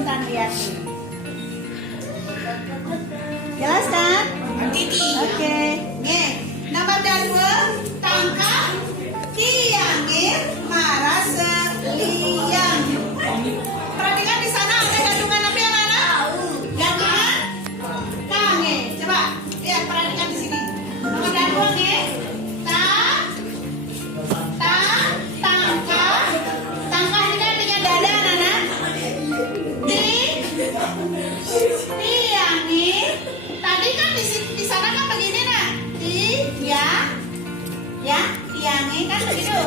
Sultan Liati. Jelas kan? Oke. Nge. Nomor 2 tangkap tiangir marase liang. Perhatikan di sana ada gandungan apa yang mana? Gandungan kange. Coba lihat, perhatikan di sini. Nomor 2 nge. Tangkah ini kan punya dada anak. Tiangi. Tadi kan di sana kan begini nah. Tiangi kan begitu.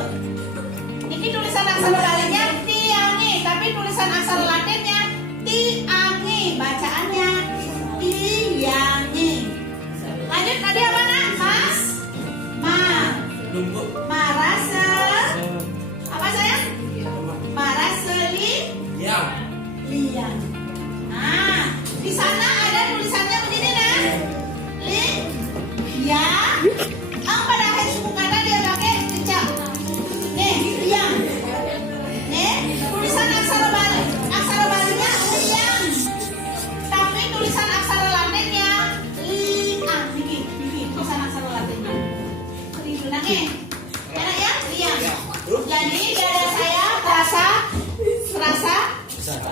Ini tulisan aksara baliknya tiangi, tapi tulisan aksara latinnya tiangi. Bacaannya tiangi. Lanjut tadi apa nak? Mas? Marase. Apa sayang? Marase liang. Nah, di sana ada tulisannya begini nah. Liang. Pada akhir suku kata dia pakai kecap. Nih, liang. Nih, tulisan aksara baliknya liang. Tapi tulisan aksara latinnya liang. Bikin tulisan aksara latinnya. Itu nih. Enak ya? Liang. Jadi dada saya terasa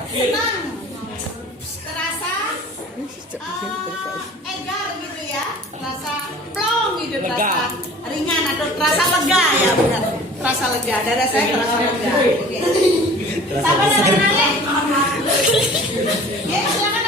senang. Terasa egar gitu ya. Terasa plong gitu, terasa ringan atau terasa lega ya, benar. Terasa lega, dada saya terasa lega. Oke. Siapa yang kenalnya? Ya, silakan.